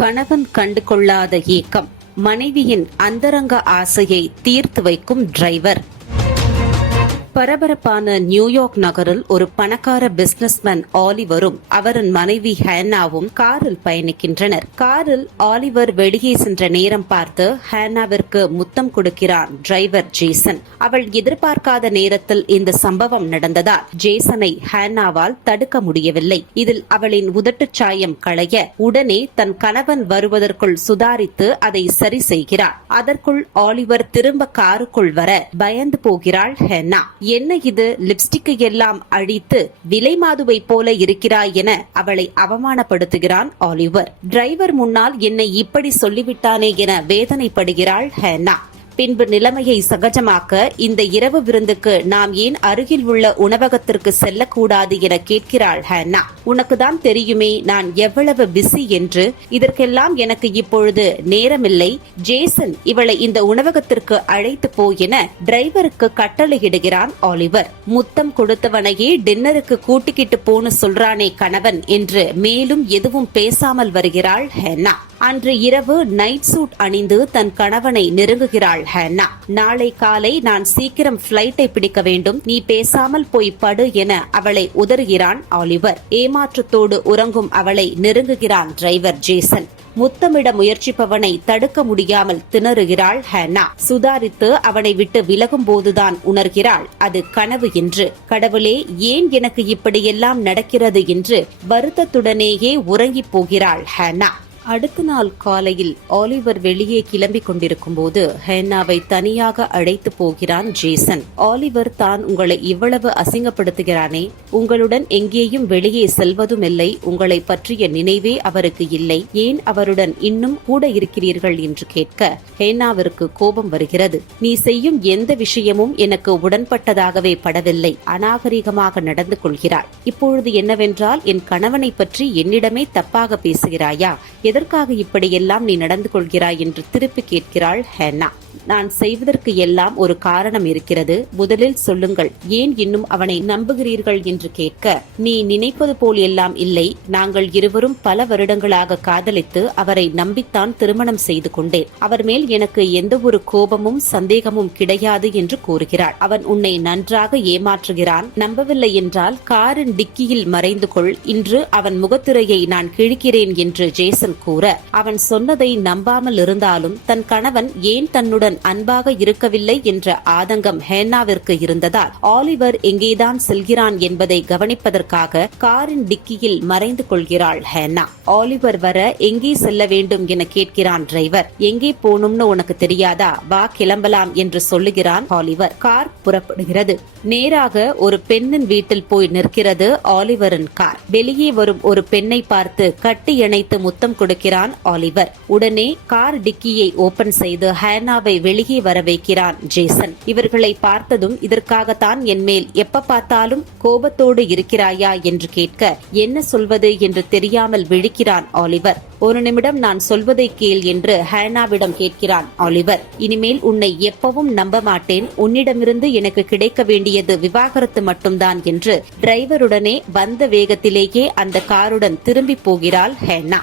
கணவன் கண்டு கொள்ளாத ஏக்கம், மனைவியின் அந்தரங்க ஆசையை தீர்த்து வைக்கும் டிரைவர். பரபரப்பான நியூயார்க் நகரில் ஒரு பணக்கார பிசினஸ்மேன் ஆலிவரும் அவரின் மனைவி ஹேன்னாவும் காரில் பயணிக்கின்றனர். காரில் ஆலிவர் வெளியே சென்ற நேரம் பார்த்து ஹேன்னாவிற்கு முத்தம் கொடுக்கிறான் டிரைவர் ஜேசன். அவள் எதிர்பார்க்காத நேரத்தில் இந்த சம்பவம் நடந்ததால் ஜேசனை ஹேன்னாவால் தடுக்க முடியவில்லை. இதில் அவளின் உதட்டுச் சாயம் களைய உடனே தன் கணவன் வருவதற்குள் சுதாரித்து அதை சரி செய்கிறார். அதற்குள் ஆலிவர் திரும்ப காருக்குள் வர பயந்து போகிறாள் ஹேன்னா. என்ன இது, லிப்ஸ்டிக்கை எல்லாம் அழித்து விலை மாதுவை போல இருக்கிறாய் என அவளை அவமானப்படுத்துகிறான் ஆலிவர். டிரைவர் முன்னால் என்னை இப்படி சொல்லிவிட்டானே என வேதனைப்படுகிறாள் ஹேன்னா. பின்பு நிலைமையை சகஜமாக்க இந்த இரவு விருந்துக்கு நாம் ஏன் அருகில் உள்ள உணவகத்திற்கு செல்லக்கூடாது என கேட்கிறாள் ஹேன்னா. உனக்குதான் தெரியுமே நான் எவ்வளவு பிஸி என்று. இதற்கெல்லாம் எனக்கு இப்பொழுது நேரமில்லை. ஜேசன், இவளை இந்த உணவகத்திற்கு அழைத்து போ என டிரைவருக்கு கட்டளையிடுகிறான் ஆலிவர். முத்தம் கொடுத்தவனையே டின்னருக்கு கூட்டிக்கிட்டு போன்னு சொல்றானே கணவன் என்று மேலும் எதுவும் பேசாமல் வருகிறாள் ஹேன்னா. அன்று இரவு நைட் சூட் அணிந்து தன் கணவனை நெருங்குகிறாள் ஹேன்னா. நாளை காலை நான் சீக்கிரம் பிளைட்டை பிடிக்க வேண்டும், நீ பேசாமல் போய் படு என அவளை உதறுகிறான் ஆலிவர். ஏமாற்றத்தோடு உறங்கும் அவளை நெருங்குகிறான் டிரைவர் ஜேசன். முத்தமிட முயற்சிப்பவனை தடுக்க முடியாமல் திணறுகிறாள் ஹேன்னா. சுதாரித்து அவனை விட்டு விலகும் போதுதான் உணர்கிறாள் அது கனவு என்று. கடவுளே, ஏன் எனக்கு இப்படியெல்லாம் நடக்கிறது என்று வருத்தத்துடனேயே உறங்கிப் போகிறாள் ஹேன்னா. அடுத்த நாள் காலையில் ஆலிவர் வெளியே கிளம்பிக் கொண்டிருக்கும் போது ஹேன்னாவை தனியாக அழைத்து போகிறான் ஜேசன். ஆலிவர் தான் உங்களை இவ்வளவு அசிங்கப்படுத்துகிறானே, உங்களுடன் எங்கேயும் வெளியே செல்வதும் இல்லை, உங்களை பற்றிய நினைவே அவருக்கு இல்லை, ஏன் அவருடன் இன்னும் கூட இருக்கிறீர்கள் என்று கேட்க ஹேன்னாவிற்கு கோபம் வருகிறது. நீ செய்யும் எந்த விஷயமும் எனக்கு உடன்பட்டதாகவே படவில்லை, அநாகரிகமாக நடந்து கொள்கிறாய். இப்பொழுது என்னவென்றால் என் கணவனை பற்றி என்னிடமே தப்பாக பேசுகிறாயா? எதற்காக இப்படியெல்லாம் நீ நடந்து கொள்கிறாய் என்று திருப்பி கேட்கிறாள் ஹேன்னா. நான் செய்வதற்கு எல்லாம் ஒரு காரணம் இருக்கிறது, முதலில் சொல்லுங்கள், ஏன் இன்னும் அவனை நம்புகிறீர்கள் என்று கேட்க, நீ நினைப்பது போல் எல்லாம் இல்லை, நாங்கள் இருவரும் பல வருடங்களாக காதலித்து அவரை நம்பித்தான் திருமணம் செய்து கொண்டேன். அவர் மேல் எனக்கு எந்த ஒரு கோபமும் சந்தேகமும் கிடையாது என்று கூறுகிறாள். அவன் உன்னை நன்றாக ஏமாற்றுகிறான், நம்பவில்லை என்றால் காரின் டிக்கியில் மறைந்து கொள், இன்று அவன் முகத்திரையை நான் கிழிக்கிறேன் என்று ஜேசன் கூற, அவன் சொன்னதை நம்பாமல் இருந்தாலும் தன் கணவன் ஏன் தன்னுடன் அன்பாக இருக்கவில்லை என்ற ஆதங்கம் ஹேன்னாவிற்கு இருந்ததால் ஆலிவர் எங்கேதான் செல்கிறான் என்பதை கவனிப்பதற்காக காரின் டிக்கியில் மறைந்து கொள்கிறாள் ஹேன்னா. ஆலிவர் வர எங்கே செல்ல வேண்டும் என கேட்கிறான் டிரைவர். எங்கே போனும்னு உனக்கு தெரியாதா, வா கிளம்பலாம் என்று சொல்லுகிறான் ஆலிவர். கார் புறப்படுகிறது. நேராக ஒரு பெண்ணின் வீட்டில் போய் நிற்கிறது ஆலிவரின் கார். வெளியே வரும் ஒரு பெண்ணை பார்த்து கட்டி இணைத்து முத்தம் கொடுக்கிறான் ஆலிவர். உடனே கார் டிக்கியை ஓபன் செய்து ஹேன்னாவை வெளியே வர வைக்கிறான் ஜேசன். இவர்களை பார்த்ததும் இதற்காகத்தான் என் மேல் எப்ப பார்த்தாலும் கோபத்தோடு இருக்கிறாயா என்று கேட்க என்ன சொல்வது என்று தெரியாமல் விழிக்கிறான் ஆலிவர். ஒரு நிமிடம் நான் சொல்வதை கேள் என்று ஹேன்னாவிடம் கேட்கிறான் ஆலிவர். இனிமேல் உன்னை எப்பவும் நம்ப மாட்டேன், உன்னிடமிருந்து எனக்கு கிடைக்க வேண்டியது விவாகரத்து மட்டும்தான் என்று டிரைவருடனே வந்த வேகத்திலேயே அந்த காருடன் திரும்பி போகிறாள் ஹேன்னா.